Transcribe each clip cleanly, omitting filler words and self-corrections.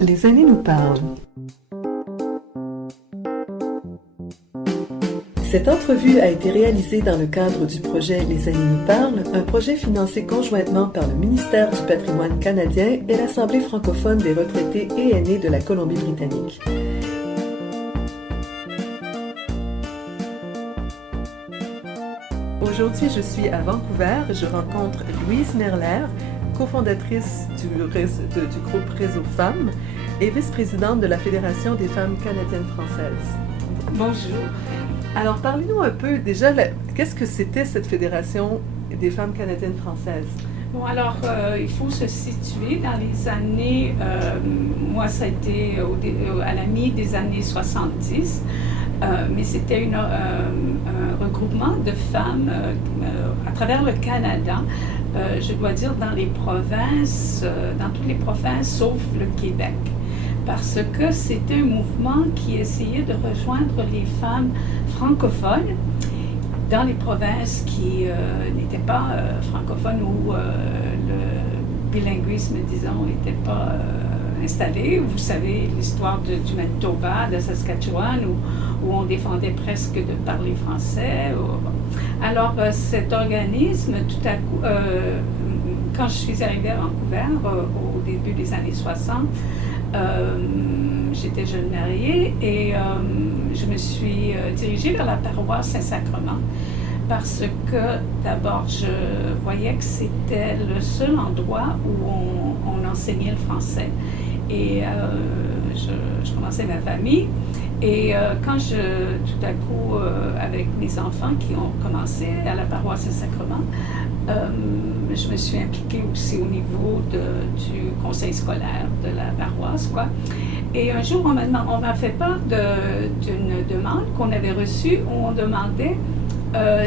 Les années nous parlent. Cette entrevue a été réalisée dans le cadre du projet Les années nous parlent, un projet financé conjointement par le ministère du Patrimoine canadien et l'Assemblée francophone des retraités et aînés de la Colombie-Britannique. Aujourd'hui, je suis à Vancouver. Je rencontre Louise Merler, cofondatrice du groupe Réseau Femmes et vice-présidente de la Fédération des femmes canadiennes françaises. Bonjour. Alors, parlez-nous un peu déjà, qu'est-ce que c'était cette Fédération des femmes canadiennes françaises? Bon, alors, il faut se situer dans les années, moi ça a été à la mi des années 70, mais c'était un regroupement de femmes à travers le Canada, je dois dire dans les provinces, dans toutes les provinces sauf le Québec. Parce que c'était un mouvement qui essayait de rejoindre les femmes francophones dans les provinces qui n'étaient pas francophones où le bilinguisme, disons, n'était pas installé. Vous savez l'histoire du Manitoba, de Saskatchewan, où on défendait presque de parler français. Alors cet organisme, tout à coup, quand je suis arrivée à Vancouver au début des années 60, j'étais jeune mariée et je me suis dirigée vers la paroisse Saint-Sacrement parce que d'abord je voyais que c'était le seul endroit où on enseignait le français et je commençais ma famille et quand tout à coup avec mes enfants qui ont commencé à la paroisse Saint-Sacrement, je me suis impliquée aussi au niveau du conseil scolaire de la paroisse, quoi. Et un jour, on m'a fait part d'une demande qu'on avait reçue où on demandait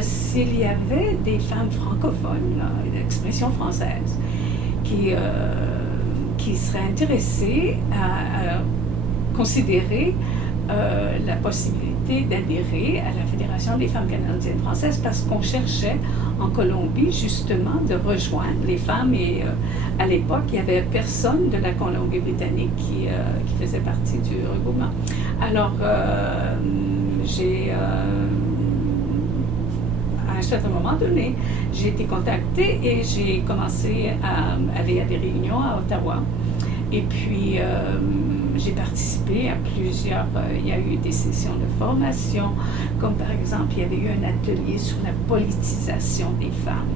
s'il y avait des femmes francophones, d'expression française, qui seraient intéressées à considérer la possibilité d'adhérer à la Fédération des femmes canadiennes françaises parce qu'on cherchait en Colombie justement de rejoindre les femmes et à l'époque il n'y avait personne de la Colombie-Britannique qui faisait partie du regroupement. Alors à un certain moment donné, j'ai été contactée et j'ai commencé à aller à des réunions à Ottawa. Et puis, j'ai participé à plusieurs, il y a eu des sessions de formation, comme par exemple, il y avait eu un atelier sur la politisation des femmes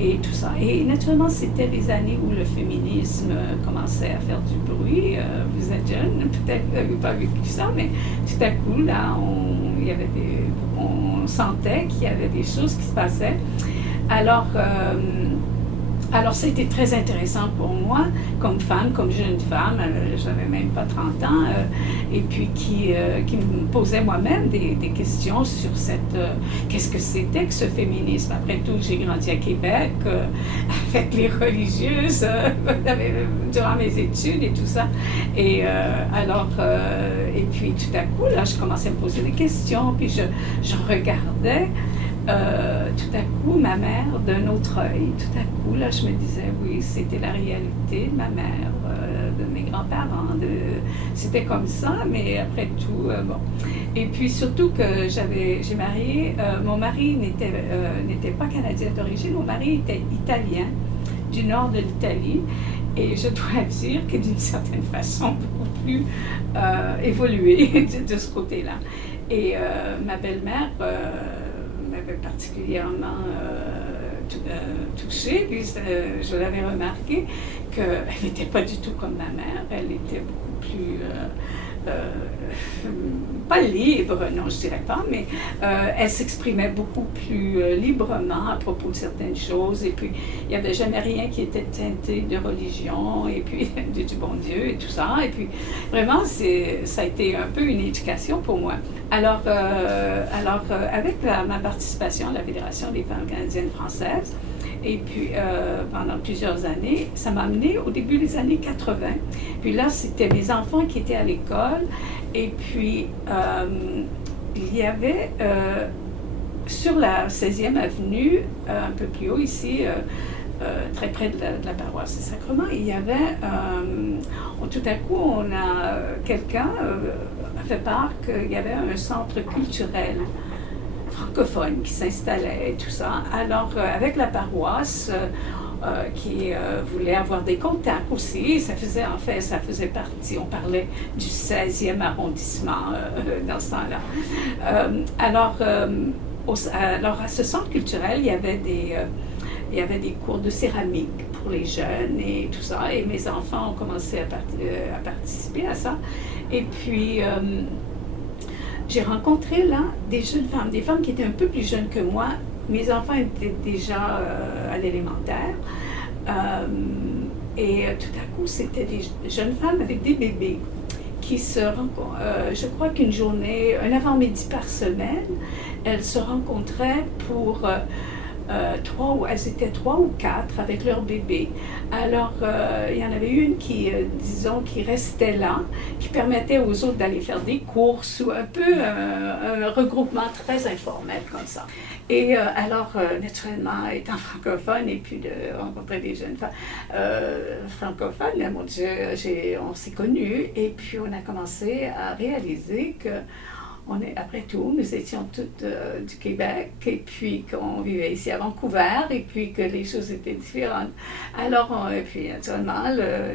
et tout ça. Et naturellement, c'était des années où le féminisme commençait à faire du bruit. Vous êtes jeune, peut-être vous n'avez pas vécu ça, mais tout à coup, là, on sentait qu'il y avait des choses qui se passaient. Alors, ça a été très intéressant pour moi, comme femme, comme jeune femme, j'avais même pas 30 ans, et puis qui me posait moi-même des questions sur qu'est-ce que c'était que ce féminisme. Après tout, j'ai grandi à Québec, avec les religieuses, durant mes études et tout ça. Et et puis tout à coup, là, je commençais à me poser des questions, puis je regardais. Tout à coup, ma mère d'un autre œil, tout à coup, là, je me disais, oui, c'était la réalité de ma mère, de mes grands-parents, c'était comme ça, mais après tout, bon. Et puis surtout que j'ai marié, mon mari n'était pas canadien d'origine, mon mari était italien, du nord de l'Italie, et je dois dire que d'une certaine façon, beaucoup plus évolué de ce côté-là. Et ma belle-mère m'avait particulièrement touchée, puis je l'avais remarqué qu'elle n'était pas du tout comme ma mère, elle était beaucoup plus pas libre, non, je dirais pas, mais elle s'exprimait beaucoup plus librement à propos de certaines choses, et puis il n'y avait jamais rien qui était teinté de religion, et puis du bon Dieu et tout ça, et puis vraiment, ça a été un peu une éducation pour moi. Alors avec ma participation à la Fédération des femmes canadiennes françaises, et puis pendant plusieurs années, ça m'a amené au début des années 80. Puis là, c'était mes enfants qui étaient à l'école. Et puis, il y avait sur la 16e avenue, un peu plus haut ici, très près de la paroisse des Sacrements, il y avait, tout à coup, quelqu'un a fait part qu'il y avait un centre culturel francophone qui s'installait et tout ça. Alors, avec la paroisse, qui voulait avoir des contacts aussi. Ça faisait partie, on parlait du 16e arrondissement dans ce temps-là. Alors, à ce centre culturel, il y avait des cours de céramique pour les jeunes et tout ça. Et mes enfants ont commencé à participer à ça. Et puis, j'ai rencontré là des jeunes femmes, des femmes qui étaient un peu plus jeunes que moi. Mes enfants étaient déjà à l'élémentaire. Et tout à coup, c'était des jeunes femmes avec des bébés qui se rencontrent. Je crois qu'une journée, un avant-midi par semaine, elles se rencontraient pour elles étaient 3 ou 4 avec leur bébé. Alors, il y en avait une qui restait là, qui permettait aux autres d'aller faire des courses ou un peu un regroupement très informel comme ça. Et alors, naturellement, étant francophone et puis de rencontrer des jeunes femmes francophones, mon Dieu, on s'est connus et puis on a commencé à réaliser que après tout, nous étions toutes du Québec et puis qu'on vivait ici à Vancouver et puis que les choses étaient différentes. Alors, et puis naturellement,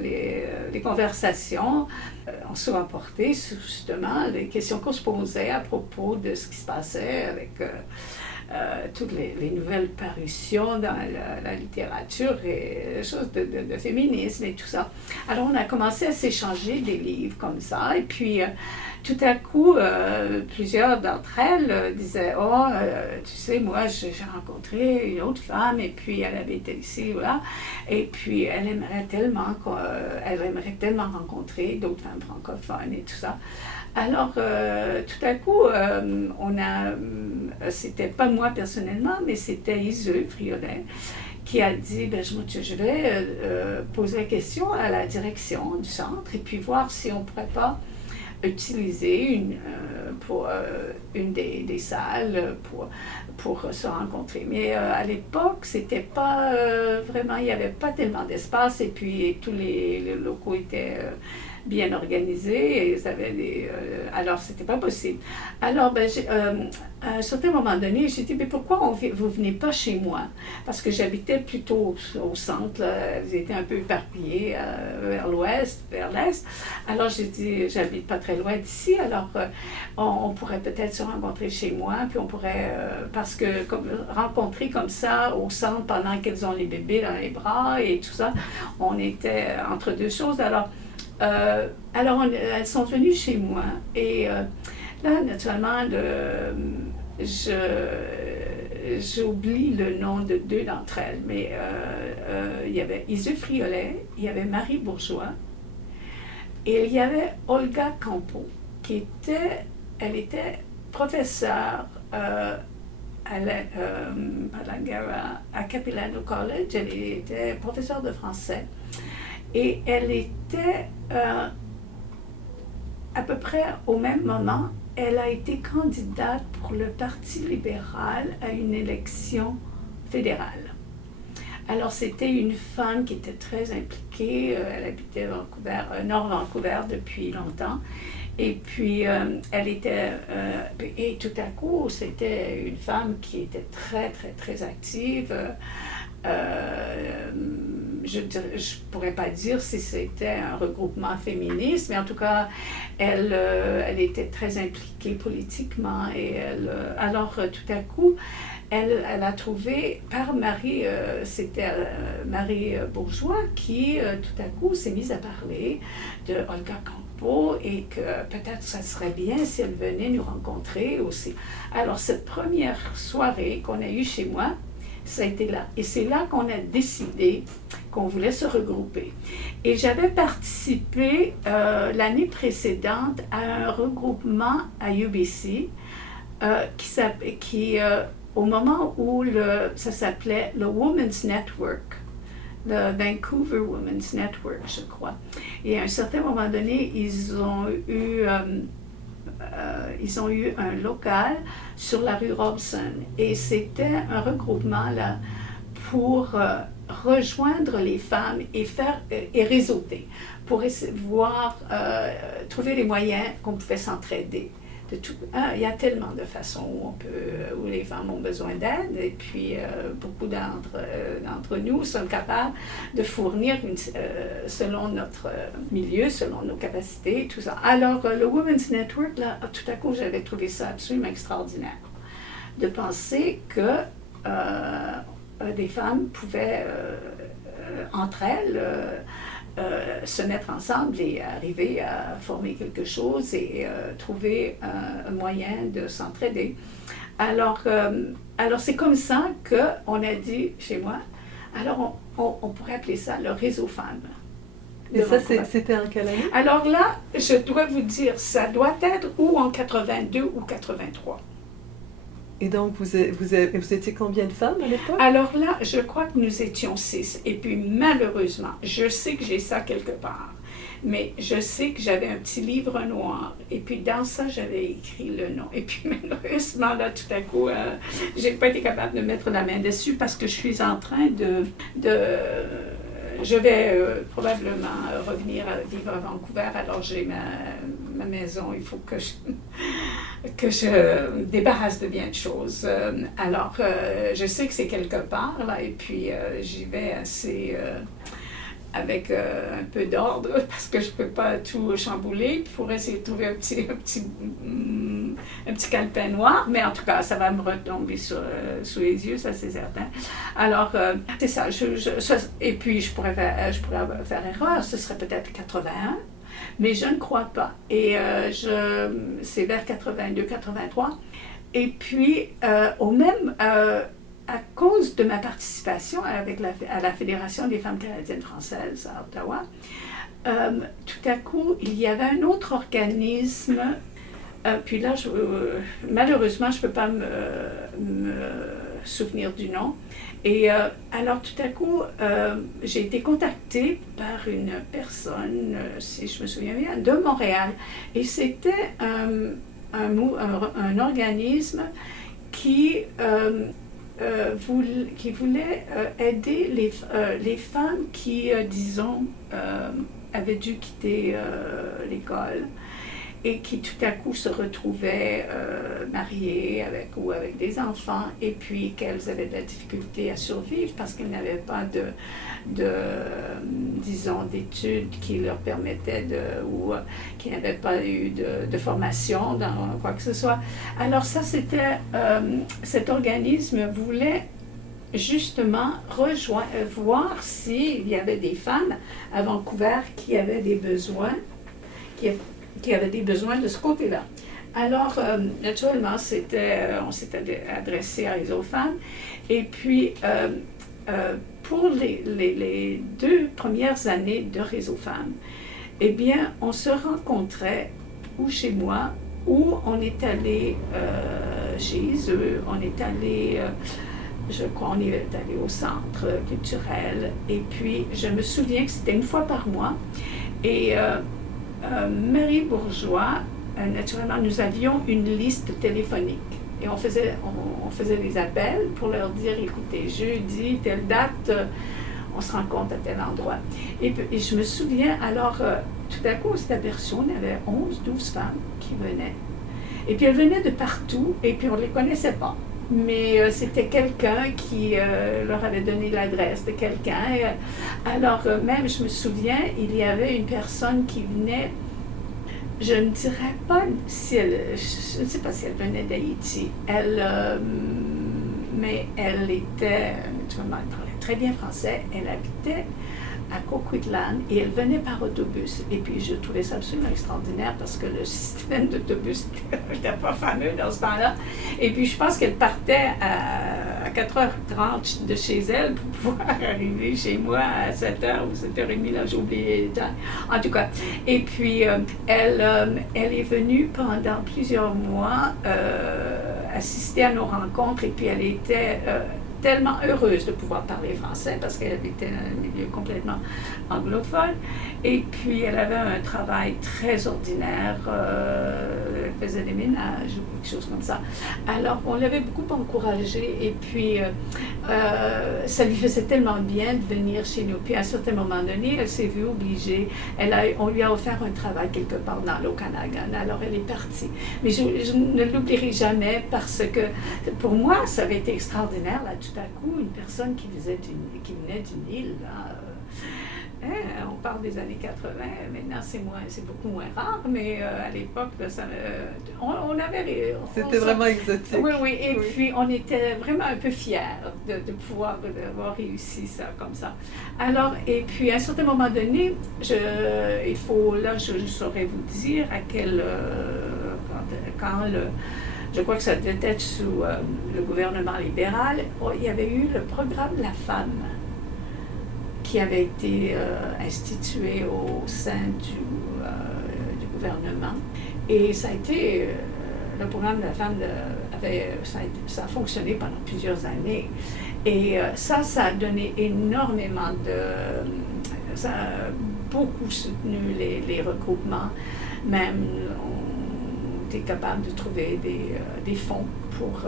les conversations ont souvent porté sur justement les questions qu'on se posait à propos de ce qui se passait avec toutes les nouvelles parutions dans la littérature et les choses de féminisme et tout ça. Alors, on a commencé à s'échanger des livres comme ça et puis tout à coup, plusieurs d'entre elles disaient « Oh, tu sais, moi, j'ai rencontré une autre femme et puis elle habitait ici ou là. Et puis, elle aimerait tellement rencontrer d'autres femmes francophones et tout ça. » Alors, tout à coup, c'était pas moi personnellement, mais c'était Iseu Friolet qui a dit, je vais poser la question à la direction du centre et puis voir si on ne pourrait pas utiliser une des salles pour se rencontrer. Mais à l'époque, c'était pas vraiment, il n'y avait pas tellement d'espace et puis tous les locaux étaient bien organisés et ils avaient alors c'était pas possible. Alors à un certain moment donné, j'ai dit, mais pourquoi vous venez pas chez moi? Parce que j'habitais plutôt au centre, là, ils étaient un peu éparpillés vers l'ouest, vers l'est. Alors j'ai dit, j'habite pas très loin d'ici, alors on pourrait peut-être se rencontrer chez moi, puis on pourrait, parce que rencontrer comme ça au centre pendant qu'elles ont les bébés dans les bras et tout ça, on était entre deux choses. Alors elles sont venues chez moi et là, naturellement, j'oublie le nom de deux d'entre elles, mais il y avait Iseu Friolet, il y avait Marie Bourgeois et il y avait Olga Campo, elle était professeure à Capilano College, elle était professeure de français. Et elle était, à peu près au même moment, elle a été candidate pour le Parti libéral à une élection fédérale. Alors, c'était une femme qui était très impliquée, elle habitait Nord Vancouver depuis longtemps. Et puis, elle était, et tout à coup, c'était une femme qui était très, très, très active. Je ne pourrais pas dire si c'était un regroupement féministe, mais en tout cas, elle était très impliquée politiquement. Et alors, tout à coup, elle a trouvé par Marie, c'était Marie Bourgeois, qui tout à coup s'est mise à parler de Olga Campo et que peut-être ça serait bien si elle venait nous rencontrer aussi. Alors, cette première soirée qu'on a eue chez moi, ça a été là. Et c'est là qu'on a décidé qu'on voulait se regrouper. Et j'avais participé l'année précédente à un regroupement à UBC qui au moment où ça s'appelait le Women's Network, le Vancouver Women's Network, je crois. Et à un certain moment donné, ils ont eu ils ont eu un local sur la rue Robson et c'était un regroupement là pour rejoindre les femmes et réseauter, pour trouver les moyens qu'on pouvait s'entraider. Il y a tellement de façons où les femmes ont besoin d'aide et puis beaucoup d'entre nous sommes capables de fournir selon notre milieu, selon nos capacités, tout ça. Alors le Women's Network, là, tout à coup, j'avais trouvé ça absolument extraordinaire de penser que des femmes pouvaient entre elles se mettre ensemble et arriver à former quelque chose et trouver un moyen de s'entraider. Alors c'est comme ça qu'on a dit chez moi, alors on pourrait appeler ça le réseau femmes. Et ça, c'était en quelle année? Alors là, je dois vous dire, ça doit être ou en 82 ou 83. Et donc, vous étiez combien de femmes à l'époque? Alors là, je crois que nous étions 6. Et puis, malheureusement, je sais que j'ai ça quelque part. Mais je sais que j'avais un petit livre noir. Et puis, dans ça, j'avais écrit le nom. Et puis, malheureusement, là, tout à coup, j'ai pas été capable de mettre la main dessus parce que je suis en train je vais probablement revenir vivre à Vancouver. Alors, j'ai ma maison. Il faut que je me débarrasse de bien de choses. Alors, je sais que c'est quelque part, là, et puis j'y vais assez avec un peu d'ordre, parce que je ne peux pas tout chambouler, pour essayer de trouver un petit calepin noir, mais en tout cas, ça va me retomber sous les yeux, ça c'est certain. Alors, c'est ça, et puis je pourrais faire erreur, ce serait peut-être 81, mais je ne crois pas. Et c'est vers 82-83. Et puis, à cause de ma participation à la Fédération des femmes canadiennes françaises à Ottawa, tout à coup, il y avait un autre organisme. Puis là, malheureusement, je ne peux pas me souvenir du nom. Et alors, tout à coup, j'ai été contactée par une personne, si je me souviens bien, de Montréal. Et c'était un organisme qui voulait aider les femmes qui, disons, avaient dû quitter l'école et qui tout à coup se retrouvaient mariées avec des enfants, et puis qu'elles avaient de la difficulté à survivre parce qu'elles n'avaient pas disons, d'études qui leur permettaient ou qui n'avaient pas eu de formation dans quoi que ce soit. Alors ça, cet organisme voulait justement voir s'il y avait des femmes à Vancouver qui avaient des besoins, qui avaient des besoins de ce côté-là. Alors, naturellement, on s'était adressé à Réseau Femmes. Et puis, pour les 2 premières années de Réseau Femmes, eh bien, on se rencontrait ou chez moi, ou on est allé chez eux, on est allé... je crois qu'on est allé au centre culturel. Et puis, je me souviens que c'était une fois par mois. Et Marie Bourgeois, naturellement, nous avions une liste téléphonique. Et on faisait des appels pour leur dire, écoutez, jeudi, telle date, on se rencontre à tel endroit. Et je me souviens, alors, tout à coup, on s'est aperçu, on avait 11-12 femmes qui venaient. Et puis, elles venaient de partout, et puis on ne les connaissait pas. Mais c'était quelqu'un qui leur avait donné l'adresse de quelqu'un. Alors, même, je me souviens, il y avait une personne qui venait, je ne dirais pas si je ne sais pas si elle venait d'Haïti. Mais elle était, naturellement, elle parlait très bien français, elle habitait à Coquitlam et elle venait par autobus. Et puis je trouvais ça absolument extraordinaire parce que le système d'autobus n'était pas fameux dans ce temps-là. Et puis je pense qu'elle partait à 4h30 de chez elle pour pouvoir arriver chez moi à 7h ou 7h30, là j'ai oublié le temps. En tout cas, et puis elle est venue pendant plusieurs mois assister à nos rencontres et puis elle était tellement heureuse de pouvoir parler français parce qu'elle habitait dans un milieu complètement anglophone. Et puis, elle avait un travail très ordinaire. Elle faisait des ménages ou quelque chose comme ça. Alors, on l'avait beaucoup encouragée. Et puis, ça lui faisait tellement bien de venir chez nous. Puis, à un certain moment donné, elle s'est vue obligée. On lui a offert un travail quelque part dans l'Okanagan. Alors, elle est partie. Mais je ne l'oublierai jamais parce que, pour moi, ça avait été extraordinaire, là, tout à coup, une personne qui venait d'une île, là. On parle des années 80, maintenant c'est beaucoup moins rare, mais à l'époque, on avait... C'était vraiment exotique. Oui, oui, et puis on était vraiment un peu fiers de pouvoir avoir réussi ça comme ça. Alors, et puis à un certain moment donné, je saurais vous dire à quel... je crois que ça devait être sous le gouvernement libéral, il y avait eu le programme de la femme qui avait été institué au sein du gouvernement. Et ça a été, le programme de la femme ça a fonctionné pendant plusieurs années. Et ça a donné énormément ça a beaucoup soutenu les regroupements. Même, on était capable de trouver des fonds pour...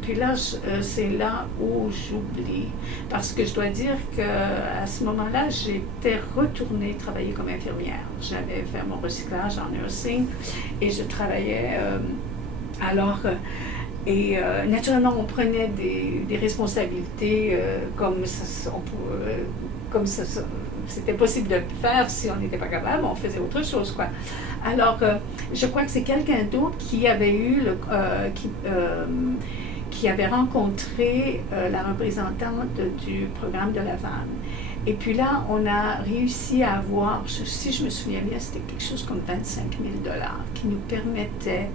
puis là, c'est là où j'oublie, parce que je dois dire qu'à ce moment-là, j'étais retournée travailler comme infirmière. J'avais fait mon recyclage en nursing et je travaillais. Naturellement, on prenait des responsabilités comme c'était possible de le faire. Si on n'était pas capable, on faisait autre chose, quoi. Alors, je crois que c'est quelqu'un d'autre qui avait qui avait rencontré la représentante du programme de la femme. Et puis là, on a réussi à avoir, si je me souviens bien, c'était quelque chose comme 25 000 $ qui nous permettait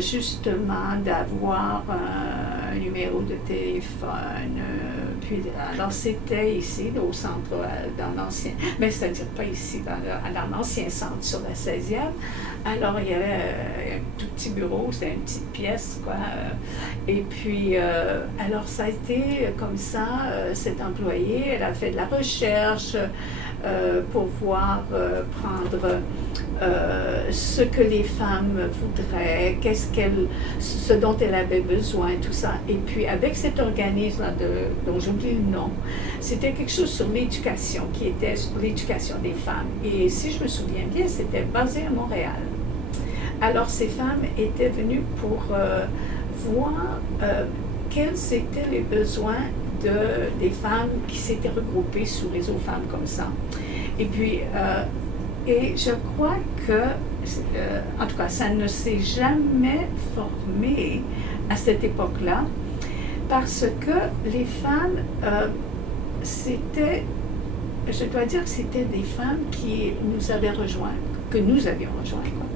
justement d'avoir un numéro de téléphone. Alors c'était ici, au centre, dans l'ancien, mais c'est-à-dire pas ici, dans l'ancien centre sur la 16e. Alors il y avait un tout petit bureau, c'était une petite pièce, quoi. Et puis, alors ça a été comme ça, cette employée, elle a fait de la recherche pour pouvoir prendre ce que les femmes voudraient, ce dont elles avaient besoin, tout ça. Et puis avec cet organisme dont j'oublie le nom, c'était quelque chose sur l'éducation, qui était sur l'éducation des femmes. Et si je me souviens bien, c'était basé à Montréal. Alors ces femmes étaient venues pour voir quels étaient les besoins des femmes qui s'étaient regroupées sous Réseau Femmes comme ça. Et puis, et je crois que, en tout cas, ça ne s'est jamais formé à cette époque-là, parce que les femmes, je dois dire que c'était des femmes qui nous avaient rejoints, que nous avions rejoints, quoi,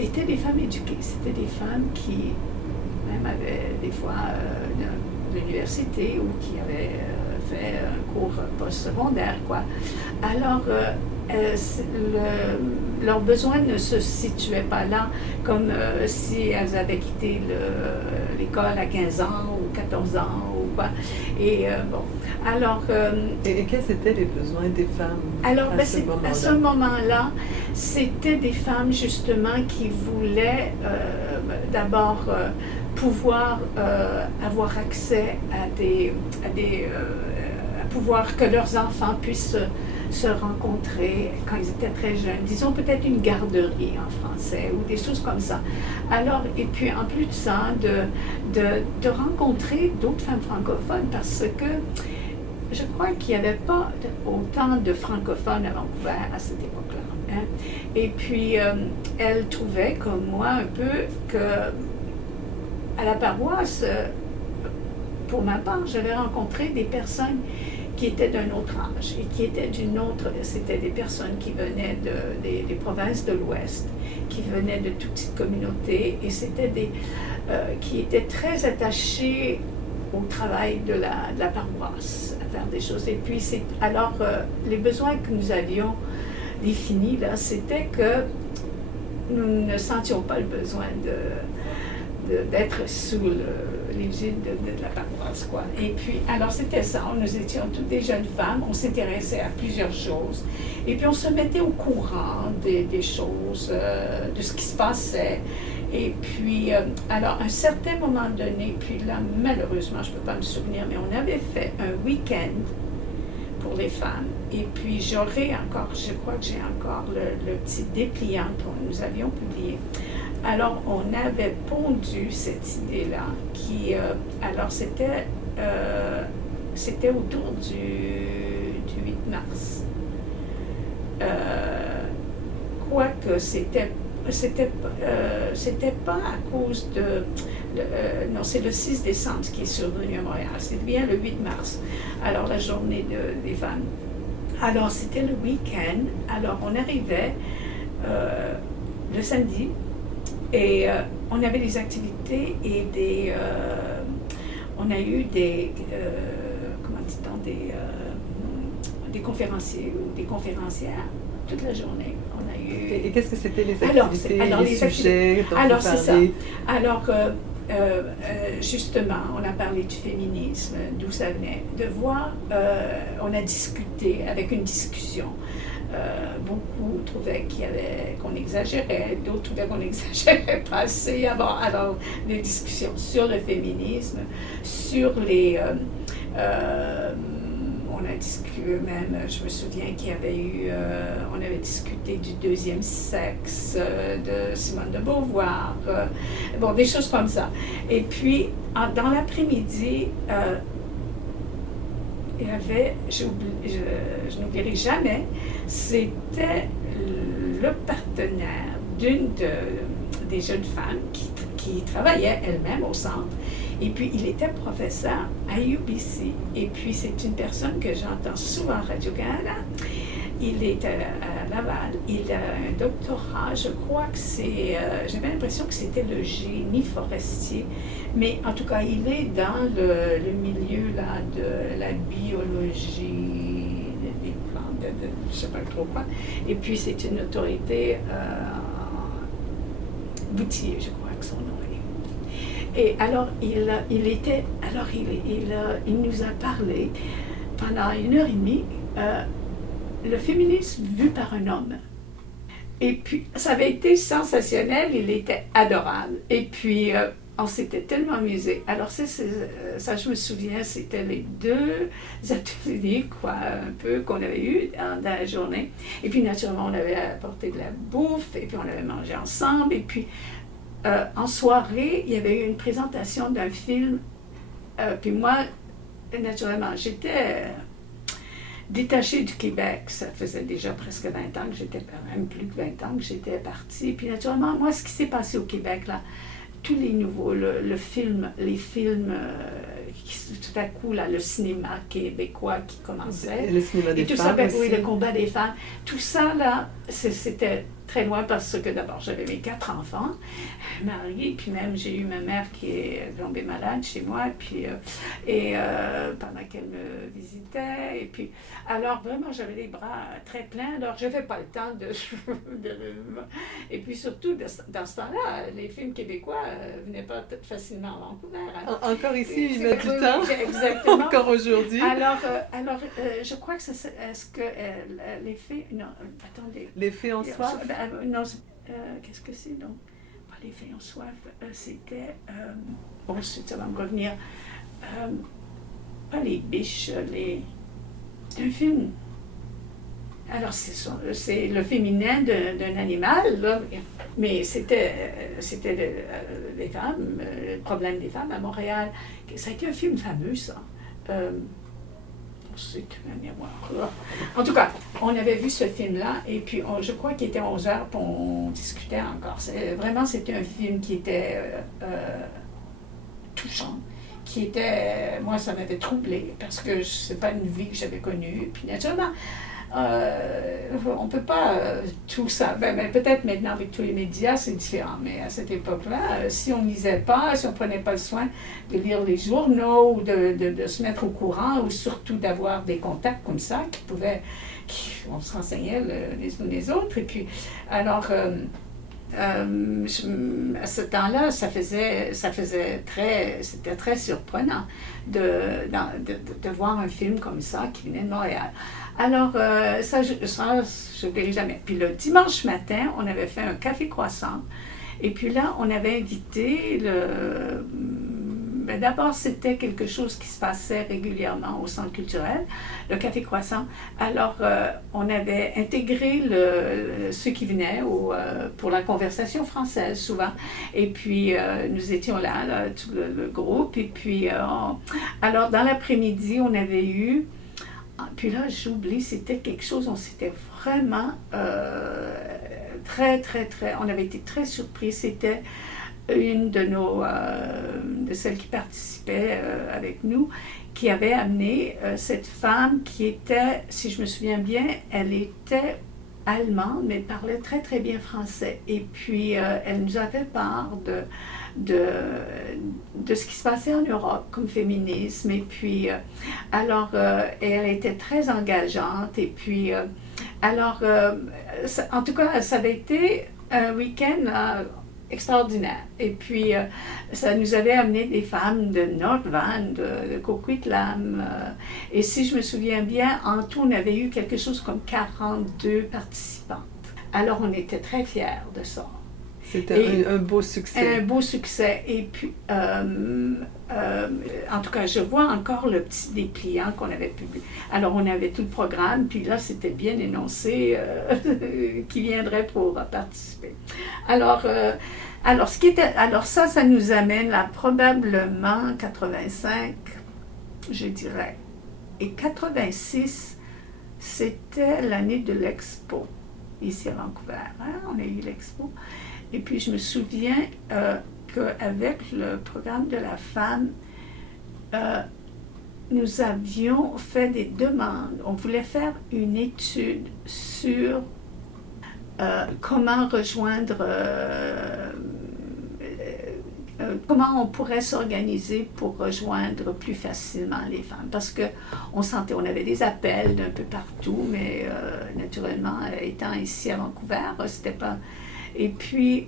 étaient des femmes éduquées. C'était des femmes qui, même avaient des fois de l'université ou qui avaient fait un cours post-secondaire, quoi. Alors, leurs besoins ne se situaient pas là comme si elles avaient quitté l'école à 15 ans ou 14 ans ou quoi. Et bon, alors... Et quels étaient les besoins des femmes à ce moment-là? C'était des femmes justement qui voulaient d'abord pouvoir avoir accès à pouvoir que leurs enfants puissent se rencontrer quand ils étaient très jeunes, disons peut-être une garderie en français ou des choses comme ça. Alors, et puis en plus de ça, de rencontrer d'autres femmes francophones, parce que je crois qu'il n'y avait pas autant de francophones à Vancouver à cette époque-là. Hein. Et puis, elle trouvait, comme moi, un peu que à la paroisse, pour ma part, j'avais rencontré des personnes qui étaient d'un autre âge et qui étaient c'était des personnes qui venaient des provinces de l'Ouest, qui venaient de toutes petites communautés, et c'était qui étaient très attachés au travail de la paroisse, à faire des choses. Et puis, alors, les besoins que nous avions définis, là, c'était que nous ne sentions pas le besoin d'être sous les vigiles de la paroisse, quoi. Et puis, alors c'était ça, nous étions toutes des jeunes femmes, on s'intéressait à plusieurs choses, et puis on se mettait au courant des choses, de ce qui se passait. Et puis, alors, à un certain moment donné, puis là, malheureusement, je ne peux pas me souvenir, mais on avait fait un week-end pour les femmes. Et puis, je crois que j'ai encore le petit dépliant que nous avions publié. Alors, on avait pondu cette idée-là, qui, alors, c'était autour du 8 mars. Quoique, c'était pas à cause non, c'est le 6 décembre qui est survenu à Montréal. C'était bien le 8 mars, alors la journée des femmes. Alors, c'était le week-end. Alors, on arrivait le samedi et on avait des activités et on a eu comment dit-on, des conférenciers ou des conférencières toute la journée. Et qu'est-ce que c'était les activités, les sujets dont alors, vous c'est ça. parlez? Alors, justement, on a parlé du féminisme, d'où ça venait, de voir, on a discuté avec une discussion. Beaucoup trouvaient qu'on exagérait, d'autres trouvaient qu'on n'exagérait pas assez. Alors, des discussions sur le féminisme, sur les... on a discuté même, je me souviens qu'il y avait eu, on avait discuté du deuxième sexe de Simone de Beauvoir, bon, des choses comme ça. Et puis, dans l'après-midi, il y avait, je n'oublierai jamais, c'était le partenaire d'une des jeunes femmes qui travaillait elle-même au centre. Et puis, il était professeur à UBC. Et puis, c'est une personne que j'entends souvent à Radio-Canada. Il est à Laval. Il a un doctorat. Je crois que j'avais l'impression que c'était le génie forestier. Mais en tout cas, il est dans le milieu là, de la biologie, des plantes, je ne sais pas trop quoi. Et puis, c'est une autorité Boutier, je crois que son nom est. Et alors, il nous a parlé pendant 1h30, le féminisme vu par un homme. Et puis, ça avait été sensationnel, il était adorable. Et puis, on s'était tellement amusés. Alors, ça, je me souviens, c'était les 2 ateliers, quoi, un peu, qu'on avait eu dans la journée. Et puis, naturellement, on avait apporté de la bouffe, et puis on avait mangé ensemble. Et puis, en soirée, il y avait eu une présentation d'un film. Puis moi, naturellement, j'étais détachée du Québec. Ça faisait déjà presque 20 ans que j'étais, même plus que 20 ans que j'étais partie. Puis naturellement, moi, ce qui s'est passé au Québec, là, tous les nouveaux, les films, tout à coup, là, le cinéma québécois qui commençait. Le cinéma des et tout femmes ça, aussi. oui, le combat des femmes. Tout ça, là, c'était très loin parce que d'abord, j'avais mes 4 enfants, mariés, puis même j'ai eu ma mère qui est tombée malade chez moi, puis, pendant qu'elle me visitait, et puis, alors vraiment, j'avais les bras très pleins, alors je n'avais pas le temps et puis surtout, dans ce temps-là, les films québécois ne venaient pas facilement à Vancouver. Hein. Encore ici, il met du temps. Exactement. Encore aujourd'hui. Alors, je crois que les filles, non, attendez. Les filles ont soif. Non, qu'est-ce que c'est, donc? Pas les filles ont soif, c'était... bon, ça va me revenir. Pas les biches, c'est un film. Alors, c'est le féminin d'un animal, là, mais c'était les femmes, le problème des femmes à Montréal. Ça a été un film fameux, ça. C'est un mémoire, là. En tout cas, on avait vu ce film-là, et puis je crois qu'il était 11h, puis on discutait encore. Vraiment, c'était un film qui était touchant, qui était... moi, ça m'avait troublée, parce que c'est pas une vie que j'avais connue. Puis naturellement, on ne peut pas tout ça. Ben, peut-être maintenant avec tous les médias, c'est différent. Mais à cette époque-là, si on ne lisait pas, si on ne prenait pas le soin de lire les journaux, ou de se mettre au courant, ou surtout d'avoir des contacts comme ça, on se renseignait les uns les autres. Et puis, alors, à ce temps-là, c'était très surprenant de voir un film comme ça qui venait de Montréal. Alors, ça, je n'oublierai jamais. Puis le dimanche matin, on avait fait un café croissant. Et puis là, on avait invité d'abord, c'était quelque chose qui se passait régulièrement au Centre culturel, le Café Croissant. Alors, on avait intégré ceux qui venaient pour la conversation française, souvent. Et puis, nous étions là tout le groupe. Et puis, alors, dans l'après-midi, on avait eu... Puis là, j'oublie, c'était quelque chose, on s'était vraiment on avait été très surpris. C'était une de celles qui participaient avec nous, qui avait amené cette femme qui était, si je me souviens bien, elle était allemande, mais elle parlait très très bien français. Et puis, elle nous a fait part de ce qui se passait en Europe comme féminisme. Et puis, alors, elle était très engageante. Et puis, en tout cas, ça avait été un week-end extraordinaire. Et puis, ça nous avait amené des femmes de Nord-Van, de Coquitlam. Et si je me souviens bien, en tout, on avait eu quelque chose comme 42 participantes. Alors, on était très fiers de ça. C'était un beau succès. Un beau succès. Et puis, en tout cas, je vois encore le petit dépliant qu'on avait publié. Alors, on avait tout le programme, puis là, c'était bien énoncé qui viendrait pour participer. Alors, ça nous amène à probablement 85, je dirais. Et 86, c'était l'année de l'Expo, ici à Vancouver. Hein? On a eu l'Expo. Et puis, je me souviens qu'avec le programme de la femme, nous avions fait des demandes. On voulait faire une étude sur comment rejoindre, comment on pourrait s'organiser pour rejoindre plus facilement les femmes. Parce qu'on sentait, on avait des appels d'un peu partout, mais naturellement, étant ici à Vancouver, c'était pas... Et puis,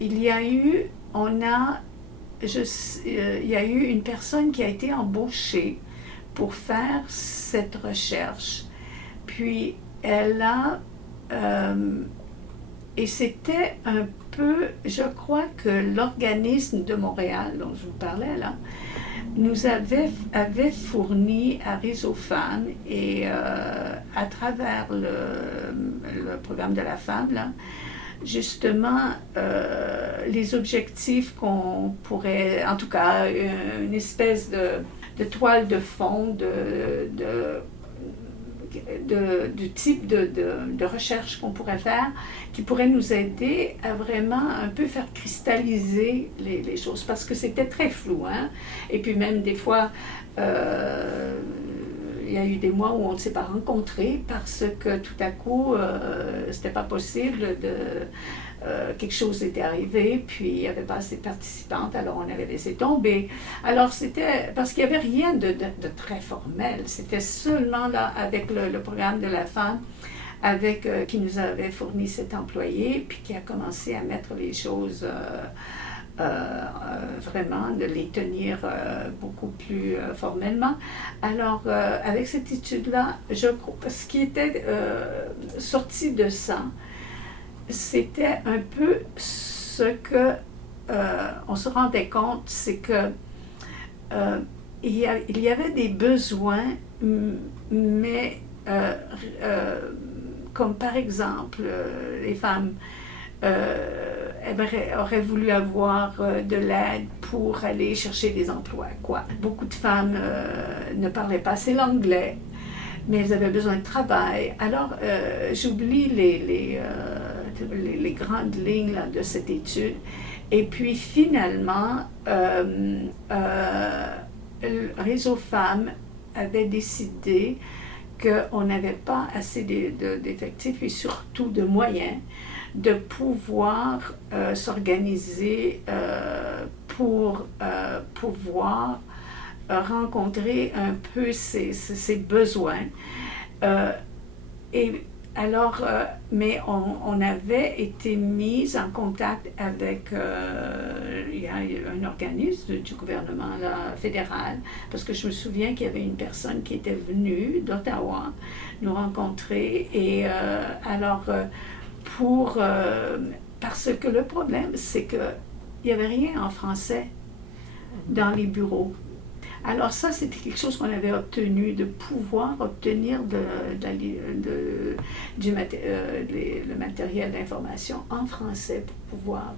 il y a eu une personne qui a été embauchée pour faire cette recherche. Puis, elle a... et c'était un peu... Je crois que l'organisme de Montréal, dont je vous parlais là, nous avait fourni à Réseau Femmes et à travers le programme de la femme, là, justement, les objectifs qu'on pourrait, en tout cas, une espèce de toile de fond du type de recherche qu'on pourrait faire, qui pourrait nous aider à vraiment un peu faire cristalliser les choses, parce que c'était très flou, hein? Et puis même des fois, il y a eu des mois où on ne s'est pas rencontrés parce que tout à coup, c'était pas possible quelque chose était arrivé, puis il n'y avait pas assez de participantes, alors on avait laissé tomber. Alors c'était, parce qu'il n'y avait rien de très formel, c'était seulement là, avec le programme de la femme, qui nous avait fourni cet employé, puis qui a commencé à mettre les choses... vraiment de les tenir beaucoup plus formellement. Alors, avec cette étude-là, je crois, ce qui était sorti de ça, c'était un peu ce que on se rendait compte, c'est que il y avait des besoins, mais comme par exemple les femmes auraient voulu avoir de l'aide pour aller chercher des emplois, quoi. Beaucoup de femmes ne parlaient pas assez l'anglais, mais elles avaient besoin de travail. Alors, j'oublie les grandes lignes là, de cette étude. Et puis, finalement, le Réseau Femmes avait décidé qu'on n'avait pas assez d'effectifs et surtout de moyens de pouvoir s'organiser pour pouvoir rencontrer un peu ces besoins. Et Mais on avait été mis en contact avec il y a un organisme du gouvernement là, fédéral, parce que je me souviens qu'il y avait une personne qui était venue d'Ottawa nous rencontrer. Et parce que le problème, c'est qu'il n'y avait rien en français dans les bureaux. Alors ça, c'était quelque chose qu'on avait obtenu, de pouvoir obtenir le matériel d'information en français pour pouvoir...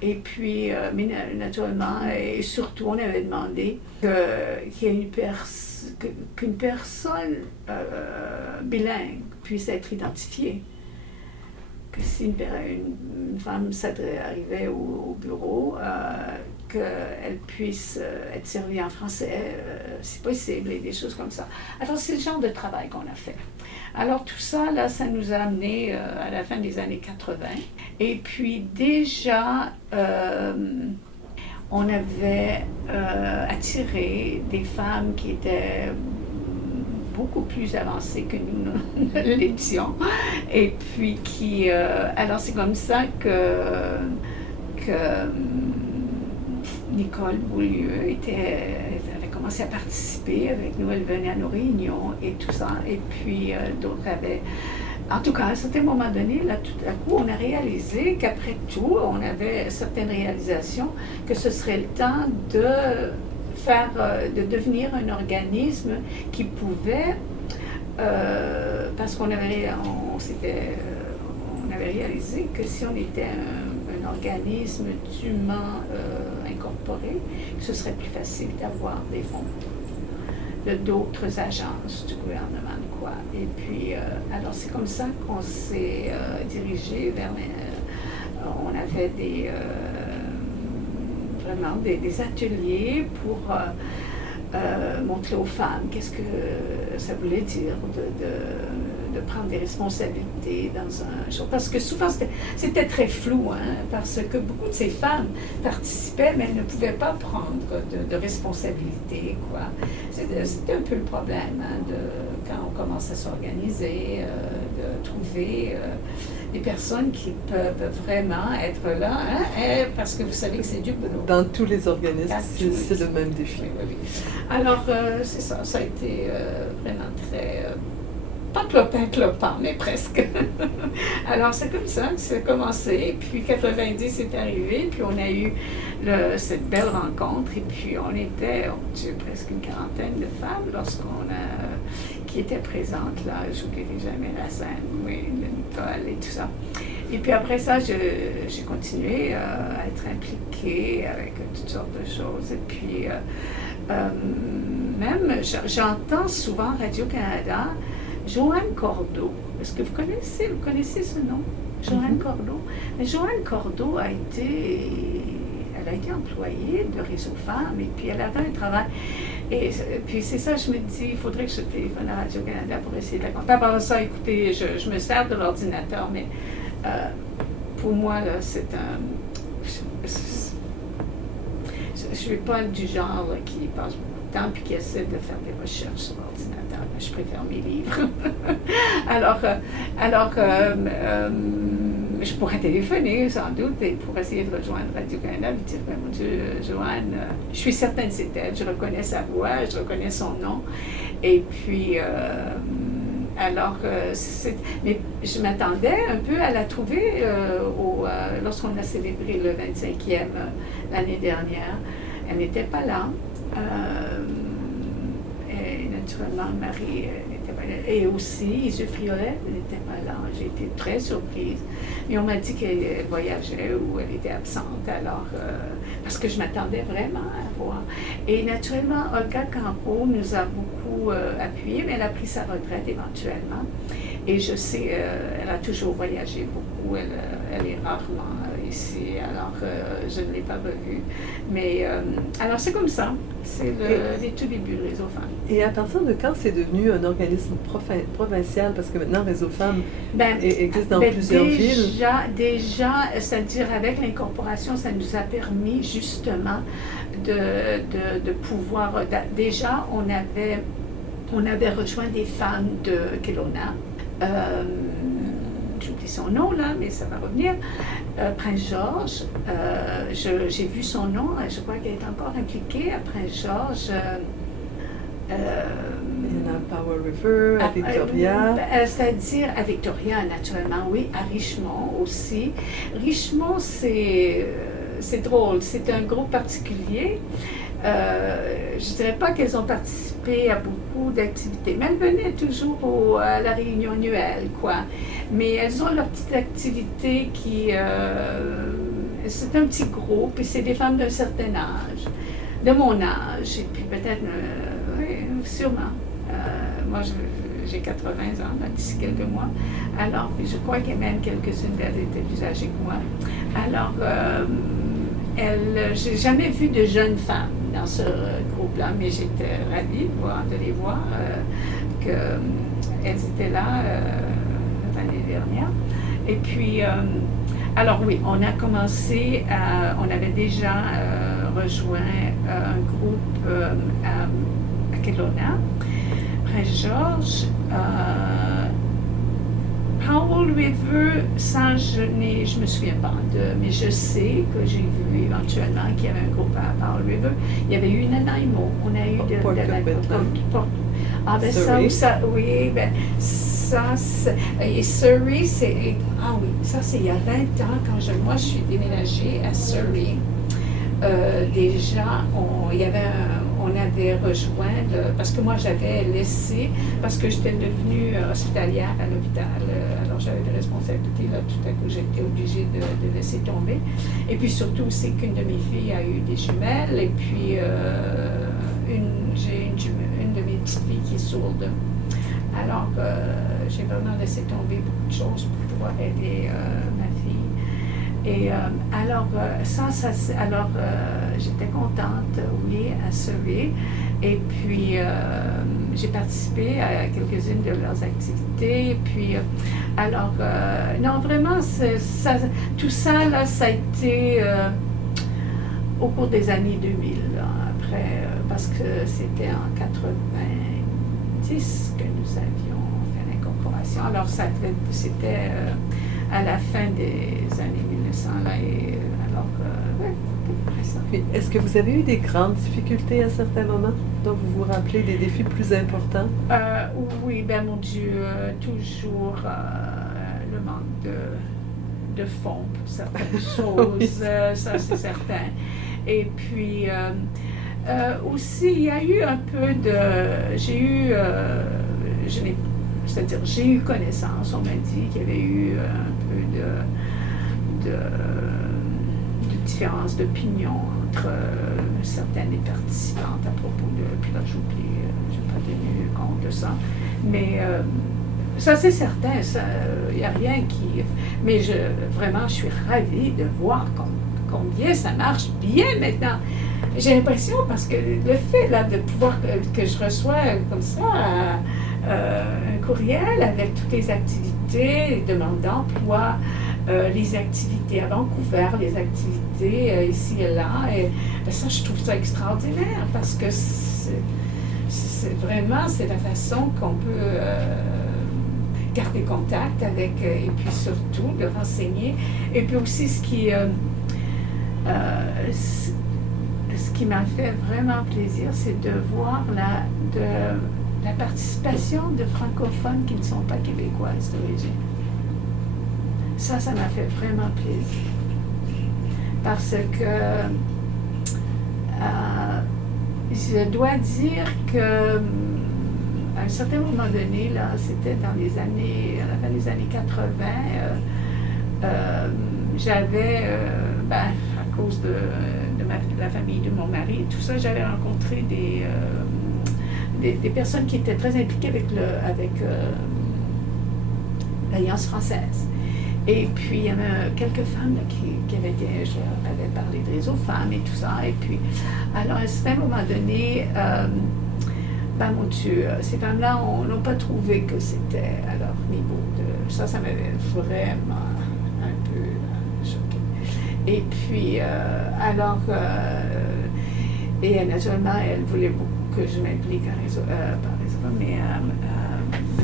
et puis, mais naturellement, et surtout, on avait demandé qu'il y ait qu'une personne bilingue puisse être identifiée. Que si une femme arrivait au bureau, qu'elle puisse être servie en français, si possible, et des choses comme ça. Alors, c'est le genre de travail qu'on a fait. Alors, tout ça, là, ça nous a amené à la fin des années 80. Et puis, déjà, on avait attiré des femmes qui étaient beaucoup plus avancées que nous ne l'étions. Et puis, alors, c'est comme ça que Nicole Beaulieu avait commencé à participer avec nous, elle venait à nos réunions et tout ça. Et puis d'autres avaient... En tout cas, à un certain moment donné, là, tout à coup, on a réalisé qu'après tout, on avait certaines réalisations, que ce serait le temps de devenir un organisme qui pouvait... parce qu'on avait réalisé que si on était un organisme dûment incorporé, ce serait plus facile d'avoir des fonds d'autres agences du gouvernement, quoi. Et puis, alors c'est comme ça qu'on s'est dirigé vers... on avait vraiment des ateliers pour montrer aux femmes qu'est-ce que ça voulait dire de prendre des responsabilités dans un jour. Parce que souvent, c'était très flou, hein, parce que beaucoup de ces femmes participaient, mais elles ne pouvaient pas prendre de responsabilité, quoi. C'était un peu le problème, hein, quand on commence à s'organiser, de trouver des personnes qui peuvent vraiment être là, hein, parce que vous savez que c'est du boulot. Dans tous les organismes, c'est le même défi. Oui. Alors, c'est ça, ça a été vraiment très... pas clopin, mais presque. Alors, c'est comme ça que ça a commencé. Puis, 90 est arrivé, puis on a eu cette belle rencontre. Et puis, on était, presque une quarantaine de femmes qui étaient présentes là. Je n'oublierai jamais la scène, oui, de Nicole et tout ça. Et puis après ça, j'ai continué à être impliquée avec toutes sortes de choses. Et puis, même, j'entends souvent Radio-Canada Joanne Cordeau. Est-ce que vous connaissez ce nom? Joanne Cordeau. Mais Joanne Cordeau a été employée de Réseau Femmes et puis elle avait un travail. Et puis c'est ça, je me dis, il faudrait que je téléphone à Radio-Canada pour essayer de la contacter. Par ça, écoutez, je me sers de l'ordinateur, mais pour moi, là, c'est un... Je ne suis pas du genre là, qui passe beaucoup de temps puis qui essaie de faire des recherches sur l'ordinateur. Je préfère mes livres. alors je pourrais téléphoner sans doute et pour essayer de rejoindre Radio-Canada et dire, mon Dieu, Joanne, je suis certaine que c'est elle, je reconnais sa voix, je reconnais son nom. Et puis, mais je m'attendais un peu à la trouver lorsqu'on a célébré le 25e l'année dernière. Elle n'était pas là. Et naturellement, Marie n'était pas là. Et aussi, Isu Friolet n'était pas là. J'ai été très surprise. Mais on m'a dit qu'elle voyageait ou elle était absente. Alors, parce que je m'attendais vraiment à voir. Et naturellement, Olga Campo nous a beaucoup appuyés, mais elle a pris sa retraite éventuellement. Et je sais, elle a toujours voyagé beaucoup. Elle est rarement ici, alors je ne l'ai pas revue. Mais alors c'est comme ça, c'est les tout débuts de Réseau Femmes. Et à partir de quand c'est devenu un organisme provincial? Parce que maintenant Réseau Femmes existe dans plusieurs villes. Déjà, c'est-à-dire avec l'incorporation, ça nous a permis justement de pouvoir... Déjà, on avait rejoint des femmes de Kelowna. j'oublie son nom là, mais ça va revenir, Prince George. J'ai vu son nom, je crois qu'elle est encore impliquée à Prince George. Il y en a à Powell River, à Victoria. C'est-à-dire à Victoria, naturellement, oui, à Richmond aussi. Richmond, c'est drôle, c'est un groupe particulier. Je ne dirais pas qu'elles ont participé à beaucoup d'activités, mais elles venaient toujours à la réunion annuelle, quoi. Mais elles ont leur petite activité qui... c'est un petit groupe, et c'est des femmes d'un certain âge, de mon âge, et puis peut-être, oui, sûrement. Moi, j'ai 80 ans, d'ici quelques mois. Alors, puis je crois qu'il y a même quelques-unes d'elles étaient plus âgées que moi. Alors, j'ai jamais vu de jeunes femmes dans ce groupe-là, mais j'étais ravie de les voir, qu'elles étaient là l'année dernière. Et puis, alors oui, on a commencé on avait déjà rejoint un groupe à Kelowna, Prince George, Powell River, ça je me souviens pas mais je sais que j'ai vu éventuellement qu'il y avait un groupe à Powell River. Il y avait eu Nanaimo, on a eu de ah ben Surrey. Oui, ben ça, et Surrey, oui, ça c'est il y a 20 ans, moi je suis déménagée à Surrey. Déjà, on avait rejoint, parce que moi j'avais laissé, parce que j'étais devenue hospitalière à l'hôpital, alors j'avais des responsabilités, là tout à coup j'étais obligée de laisser tomber. Et puis surtout, c'est qu'une de mes filles a eu des jumelles, et puis j'ai une de mes petites filles qui est sourde. Alors j'ai vraiment laissé tomber beaucoup de choses pour pouvoir aider ma fille. Et alors, j'étais contente, oui, à Surrey. Et puis, j'ai participé à quelques-unes de leurs activités. Et puis, non, vraiment, tout ça, là, ça a été au cours des années 2000, là, après, parce que c'était en 90 que nous avions fait l'incorporation. Alors, c'était à la fin des années 1900, là, et alors, oui, après ça. Est-ce que vous avez eu des grandes difficultés à certains moments, dont vous vous rappelez des défis plus importants? Oui, ben mon Dieu, toujours le manque de fonds pour certaines choses, Oui. ça c'est certain. Et puis, aussi, il y a eu un peu j'ai eu connaissance, on m'a dit qu'il y avait eu un peu de différence d'opinion entre certaines des participantes à propos de... Puis là, je n'ai pas tenu compte de ça. Mais ça, c'est certain, il n'y a rien qui... Mais vraiment, je suis ravie de voir combien ça marche bien maintenant. J'ai l'impression, parce que le fait là, de pouvoir que je reçois comme ça un courriel avec toutes les activités, les demandes d'emploi, les activités à Vancouver, les activités ici et là, et ça, je trouve ça extraordinaire, parce que c'est la façon qu'on peut garder contact avec, et puis surtout de renseigner, et puis aussi ce qui m'a fait vraiment plaisir, c'est de voir la participation de francophones qui ne sont pas québécoises d'origine. Ça m'a fait vraiment plaisir. Parce que je dois dire que à un certain moment donné, là, c'était dans les années, à la fin des années 80, j'avais, à cause de la famille de mon mari et tout ça, j'avais rencontré des personnes qui étaient très impliquées avec l'Alliance française. Et puis, il y avait quelques femmes là, qui avaient été, je leur avais parlé de réseau femmes et tout ça. Et puis, alors, à un certain moment donné, mon Dieu, ces femmes-là n'ont pas trouvé que c'était à leur niveau. Ça m'avait vraiment un peu choquée. Et puis, et naturellement, elle voulait beaucoup que je m'implique par réseau, mais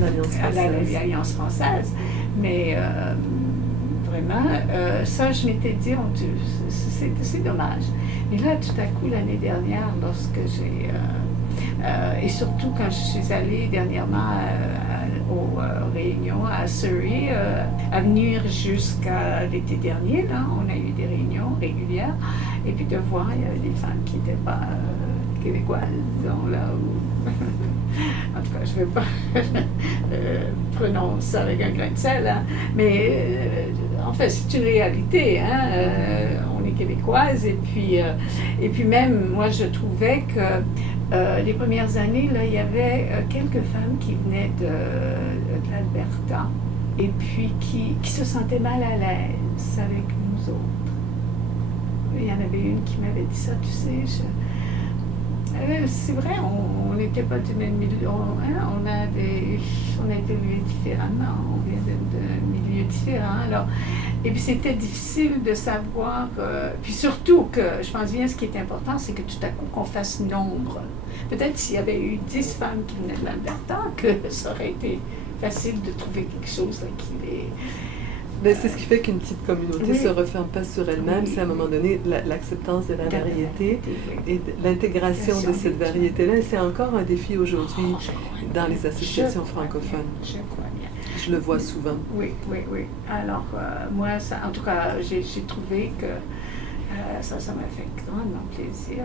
l'Alliance française. l'Alliance française. Mais vraiment, ça, je m'étais dit, oh Dieu, c'est dommage. Mais là, tout à coup, l'année dernière, lorsque j'ai... et surtout quand je suis allée dernièrement aux réunions à Surrey, à venir jusqu'à l'été dernier, là, on a eu des réunions régulières, et puis de voir, il y avait des femmes qui n'étaient pas québécoises, disons, là, où... En tout cas, je ne vais pas prononcer ça avec un grain de sel, hein. Mais en fait, c'est une réalité. Hein. On est québécoises et puis même, moi, je trouvais que les premières années, là, il y avait quelques femmes qui venaient de l'Alberta et puis qui se sentaient mal à l'aise avec nous autres. Il y en avait une qui m'avait dit ça, tu sais, c'est vrai, on n'était pas du même milieu, on a été élevés différemment, on vient de milieux différents. Alors, et puis c'était difficile de savoir, puis surtout que je pense bien ce qui est important, c'est que tout à coup qu'on fasse nombre. Peut-être s'il y avait eu 10 femmes qui venaient de l'Alberta, que ça aurait été facile de trouver quelque chose là, qui les... Ben, c'est ce qui fait qu'une petite communauté ne se referme pas sur elle-même, c'est à un moment donné l'acceptance de la variété et l'intégration de cette variété-là. Et c'est encore un défi aujourd'hui dans les associations francophones. Je crois bien. Je le vois souvent. Oui. Alors, moi, ça, en tout cas, j'ai trouvé que ça m'a fait grandement plaisir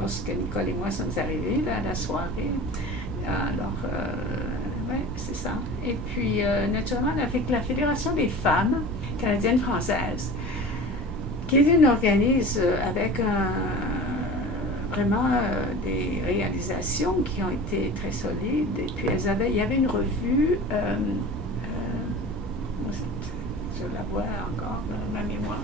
lorsque Nicole et moi sommes arrivés là, à la soirée. Alors, oui, c'est ça. Et puis, naturellement, avec la Fédération des femmes canadiennes françaises, qui est un organisme avec vraiment des réalisations qui ont été très solides. Et puis, il y avait une revue, je la vois encore dans ma mémoire,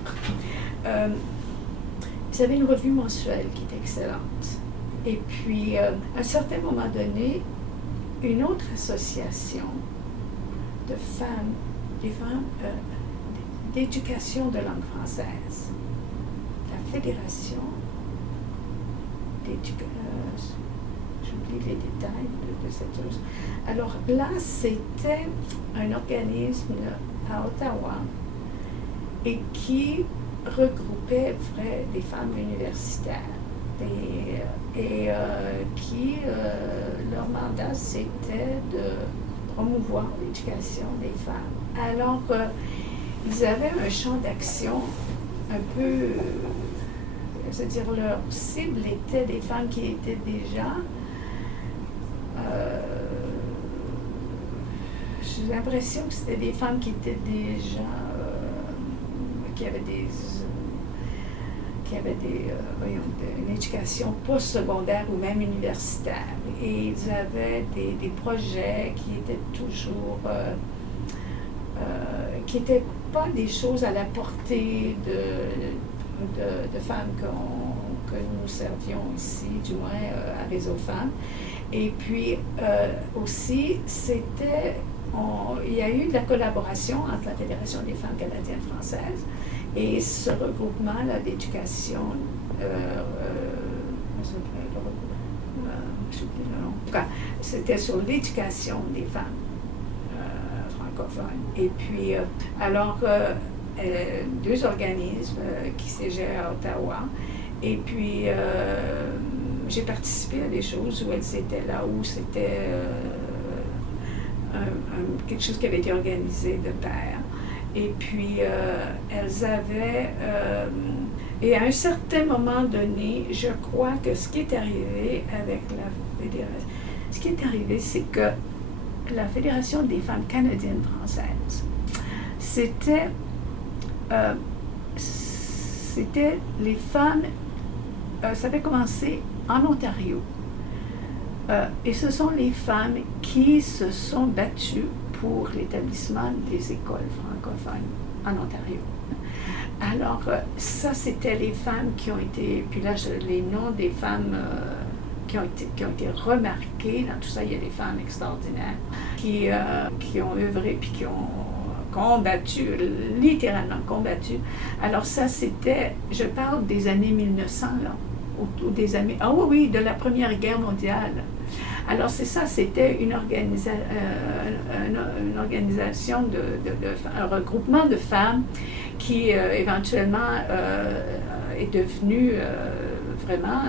ils avaient une revue mensuelle qui était excellente. Et puis, à un certain moment donné, une autre association de femmes, des femmes d'éducation de langue française, la Fédération d'éducation, j'oublie les détails de cette chose. Alors là, c'était un organisme à Ottawa et qui regroupait des femmes universitaires. Qui, leur mandat, c'était de promouvoir l'éducation des femmes. Alors, ils avaient un champ d'action un peu, c'est-à-dire leur cible était des femmes qui étaient déjà, j'ai l'impression que c'était des femmes qui étaient déjà, qui avaient une éducation postsecondaire ou même universitaire. Et ils avaient des projets qui étaient toujours, qui n'étaient pas des choses à la portée de femmes que nous servions ici, du moins à Réseau Femmes. Et puis aussi, il y a eu de la collaboration entre la Fédération des femmes canadiennes françaises et ce regroupement-là d'éducation, en tout cas, c'était sur l'éducation des femmes francophones. Et puis, alors, deux organismes qui siégeaient à Ottawa. Et puis, j'ai participé à des choses où elles étaient là, où c'était quelque chose qui avait été organisé de pair. Et puis, elles avaient... et à un certain moment donné, je crois que ce qui est arrivé avec la Fédération... Ce qui est arrivé, c'est que la Fédération des femmes canadiennes françaises, c'était les femmes... ça avait commencé en Ontario. Et ce sont les femmes qui se sont battues pour l'établissement des écoles francophones en Ontario. Alors, ça, c'était les femmes qui ont été... Puis là, les noms des femmes qui ont été remarquées dans tout ça, il y a des femmes extraordinaires qui ont œuvré puis qui ont combattu, littéralement combattu. Alors ça, c'était... Je parle des années 1900, là. autour des années, ah oui, oui, de la Première Guerre mondiale. Alors c'est ça, c'était une organisation, un regroupement de femmes qui éventuellement est devenu vraiment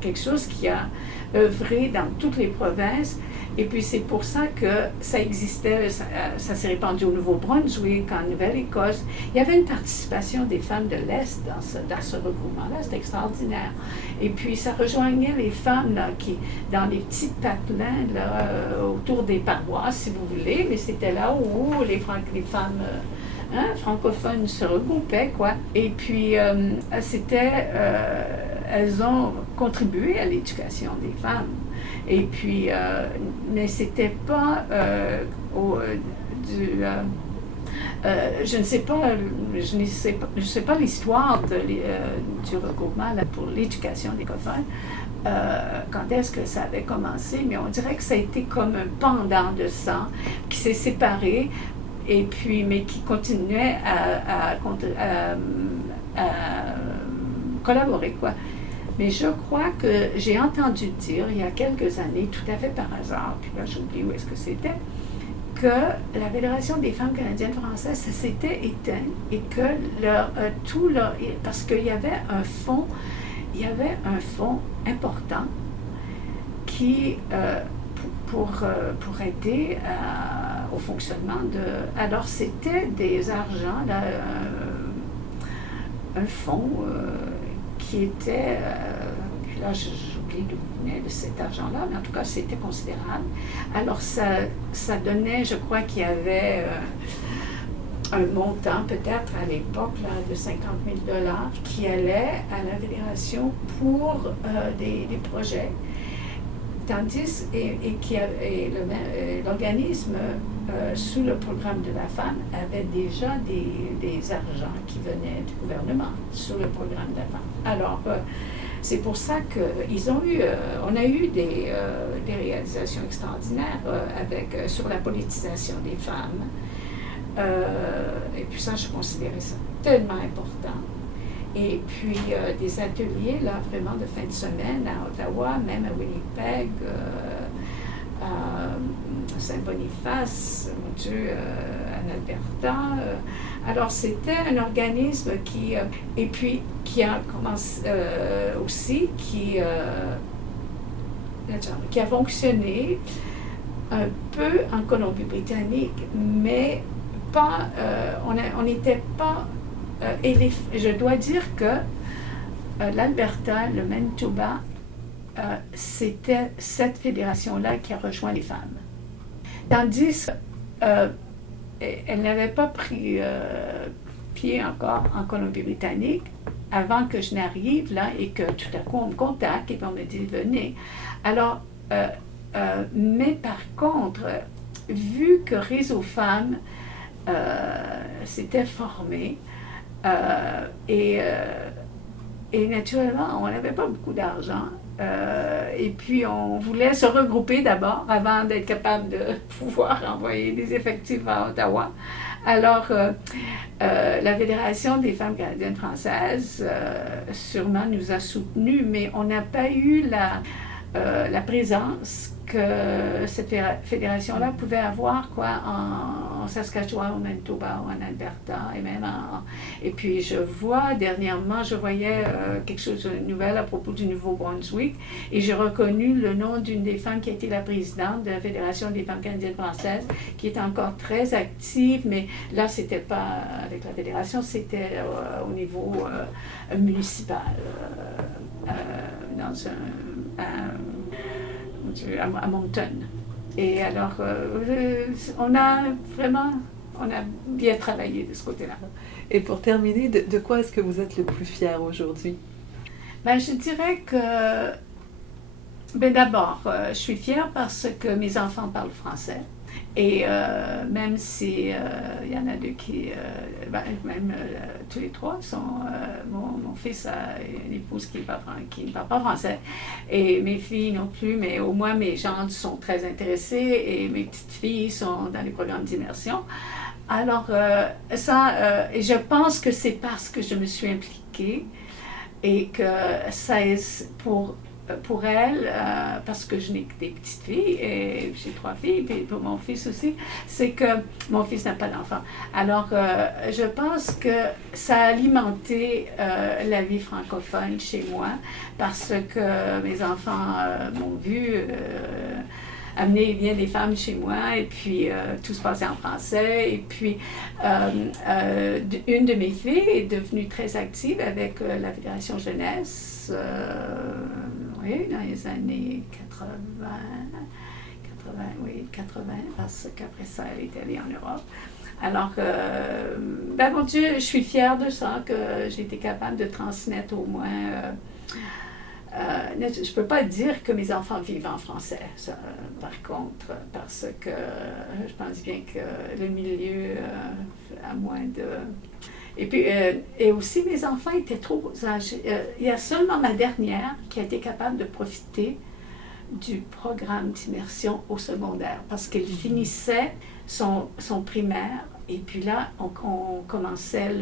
quelque chose qui a œuvré dans toutes les provinces. Et puis c'est pour ça que ça existait, ça s'est répandu au Nouveau-Brunswick, en Nouvelle-Écosse. Il y avait une participation des femmes de l'Est dans ce regroupement-là, c'était extraordinaire. Et puis ça rejoignait les femmes là, qui, dans les petits patelins là, autour des paroisses, si vous voulez, mais c'était là où les femmes francophones se regroupaient, quoi. Et puis elles ont contribué à l'éducation des femmes. Et puis, mais c'était pas je ne sais pas l'histoire du regroupement là, pour l'éducation des francophones, quand est-ce que ça avait commencé, mais on dirait que ça a été comme un pendant de ça, qui s'est séparé, et puis, mais qui continuait à collaborer, quoi. Mais je crois que j'ai entendu dire, il y a quelques années, tout à fait par hasard, puis là j'oublie où est-ce que c'était, que la Fédération des femmes canadiennes françaises, ça s'était éteint et que parce qu'il y avait un fonds important qui, pour aider au fonctionnement de... Alors c'était des argents, là, un fonds... qui était, là j'oublie d'où venait de cet argent-là, mais en tout cas c'était considérable. Alors ça donnait, je crois qu'il y avait un montant peut-être à l'époque là, de 50 000 $ qui allait à la Fédération pour des projets. Tandis l'organisme, sous le programme de la femme, avait déjà des argents qui venaient du gouvernement sous le programme de la femme. Alors, c'est pour ça on a eu des réalisations extraordinaires sur la politisation des femmes. Et puis ça, je considérais ça tellement important. Et puis des ateliers, là, vraiment de fin de semaine à Ottawa, même à Winnipeg, à Saint-Boniface, mon Dieu, en Alberta. Alors, c'était un organisme qui a commencé aussi, qui a fonctionné un peu en Colombie-Britannique, mais pas, on n'était pas... je dois dire que l'Alberta, le Manitoba, c'était cette fédération-là qui a rejoint les femmes. Tandis qu'elle n'avait pas pris pied encore en Colombie-Britannique avant que je n'arrive là et que tout à coup on me contacte et qu'on me dit venez. Alors, mais par contre, vu que Réseau Femmes s'était formé, et naturellement, on n'avait pas beaucoup d'argent. Et puis, on voulait se regrouper d'abord avant d'être capable de pouvoir envoyer des effectifs à Ottawa. Alors, la Fédération des femmes canadiennes françaises sûrement nous a soutenus, mais on n'a pas eu la présence que cette fédération-là pouvait avoir en Saskatchewan, au Manitoba, ou en Alberta, et même et puis dernièrement, je voyais quelque chose de nouvelle à propos du Nouveau-Brunswick, et j'ai reconnu le nom d'une des femmes qui a été la présidente de la Fédération des femmes canadiennes françaises, qui est encore très active, mais là, c'était pas avec la Fédération, c'était au niveau municipal, à Moncton. Et alors, on a bien travaillé de ce côté-là. Et pour terminer, de quoi est-ce que vous êtes le plus fier aujourd'hui? Ben, je dirais que, d'abord, je suis fière parce que mes enfants parlent français. Et même si il y en a deux qui, tous les trois sont, mon fils a une épouse qui ne parle pas français, et mes filles non plus, mais au moins mes gendres sont très intéressés, et mes petites filles sont dans les programmes d'immersion. Alors et je pense que c'est parce que je me suis impliquée et que ça est pour elle, parce que je n'ai que des petites filles, et j'ai 3 filles, puis pour mon fils aussi, c'est que mon fils n'a pas d'enfant. Alors, je pense que ça a alimenté la vie francophone chez moi, parce que mes enfants m'ont vu amener bien des femmes chez moi, et puis tout se passait en français. Et puis, une de mes filles est devenue très active avec la Fédération Jeunesse, oui, dans les années 80, parce qu'après ça, elle est allée en Europe. Alors, ben mon Dieu, je suis fière de ça, que j'ai été capable de transmettre au moins... je ne peux pas dire que mes enfants vivent en français, ça, par contre, parce que je pense bien que le milieu a moins de... Et puis, et aussi, mes enfants étaient trop âgés. Il y a seulement ma dernière qui a été capable de profiter du programme d'immersion au secondaire, parce qu'elle finissait son primaire. Et puis là, on commençait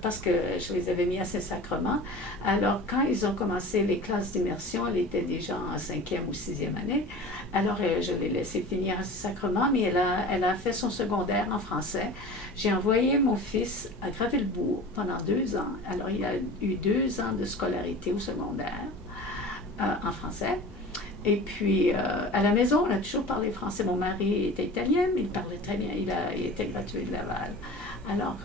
parce que je les avais mis à Saint-Sacrement. Alors, quand ils ont commencé les classes d'immersion, elle était déjà en 5e ou 6e année. Alors, je l'ai laissé finir à Saint-Sacrement, mais elle a fait son secondaire en français. J'ai envoyé mon fils à Gravelbourg pendant 2 ans. Alors, il a eu 2 ans de scolarité au secondaire en français. Et puis, à la maison, on a toujours parlé français. Mon mari était italien, mais il parlait très bien. Il était gradué de Laval. Alors,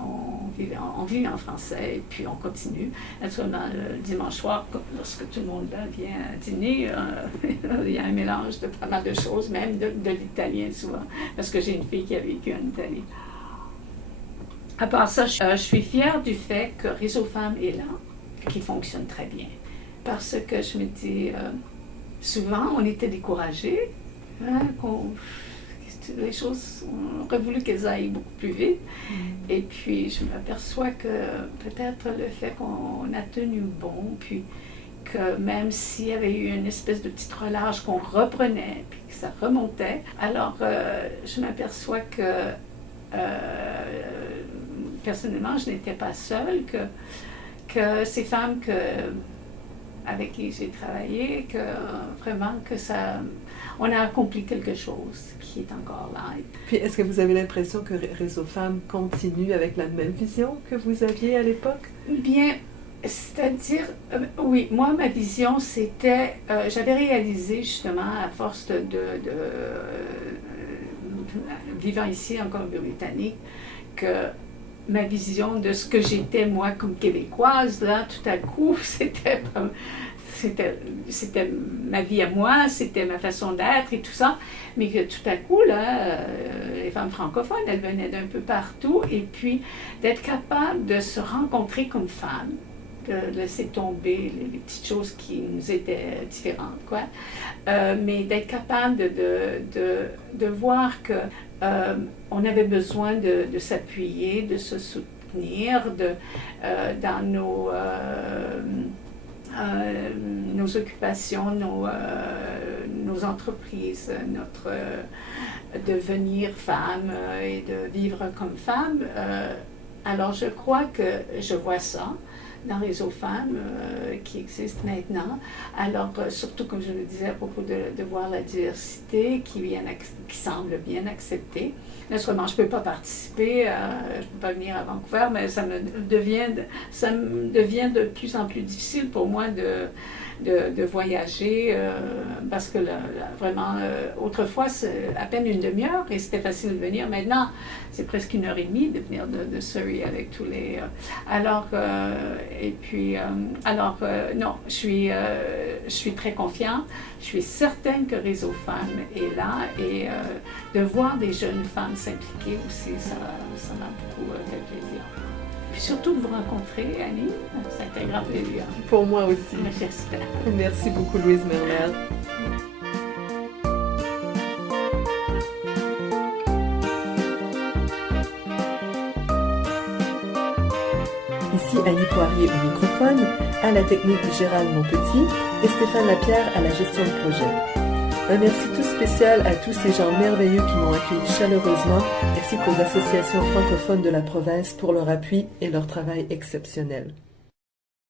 on vit en français et puis on continue. Naturellement, le dimanche soir, lorsque tout le monde vient dîner, il y a un mélange de pas mal de choses, même de l'italien souvent, parce que j'ai une fille qui a vécu en Italie. À part ça, je suis fière du fait que Réseau Femmes est là, qui fonctionne très bien. Parce que je me dis... souvent, on était découragés, les choses, on aurait voulu qu'elles aillent beaucoup plus vite. Et puis, je m'aperçois que peut-être le fait qu'on a tenu bon, puis que même s'il y avait eu une espèce de petite relâche qu'on reprenait, puis que ça remontait, alors je m'aperçois que personnellement, je n'étais pas seule, que ces femmes avec qui j'ai travaillé, que vraiment que ça, on a accompli quelque chose qui est encore là. Puis est-ce que vous avez l'impression que Réseau Femmes continue avec la même vision que vous aviez à l'époque? Bien, c'est-à-dire, oui, moi ma vision c'était, j'avais réalisé justement à force de vivant ici en Colombie-Britannique, que ma vision de ce que j'étais, moi, comme Québécoise, là, tout à coup, c'était ma vie à moi, c'était ma façon d'être et tout ça, mais que tout à coup, là, les femmes francophones, elles venaient d'un peu partout, et puis d'être capable de se rencontrer comme femmes, de laisser tomber les petites choses qui nous étaient différentes, quoi, mais d'être capable de voir que on avait besoin de s'appuyer, de se soutenir dans nos occupations, nos entreprises, notre devenir femme et de vivre comme femme. Alors je crois que je vois ça dans Réseau Femmes qui existe maintenant. Alors, surtout, comme je le disais, à propos de voir la diversité qui semble bien acceptée. Naturellement, je ne peux pas participer, je ne peux pas venir à Vancouver, mais ça me devient de plus en plus difficile pour moi de voyager, parce que vraiment, autrefois, c'est à peine une demi-heure et c'était facile de venir. Maintenant, c'est presque 1h30 de venir de Surrey avec tous les... et puis, non, je suis très confiante. Je suis certaine que Réseau Femmes est là et de voir des jeunes femmes s'impliquer aussi, ça m'a beaucoup fait plaisir. Puis surtout de vous rencontrer, Annie, ça a été un grand plaisir. Pour moi aussi. J'espère. Merci beaucoup, Louise Merler. Ici Annie Poirier au microphone, à la technique Gérald Monpetit et Stéphane Lapierre à la gestion de projet. Un merci tout spécial à tous ces gens merveilleux qui m'ont accueilli chaleureusement, ainsi qu'aux associations francophones de la province pour leur appui et leur travail exceptionnel.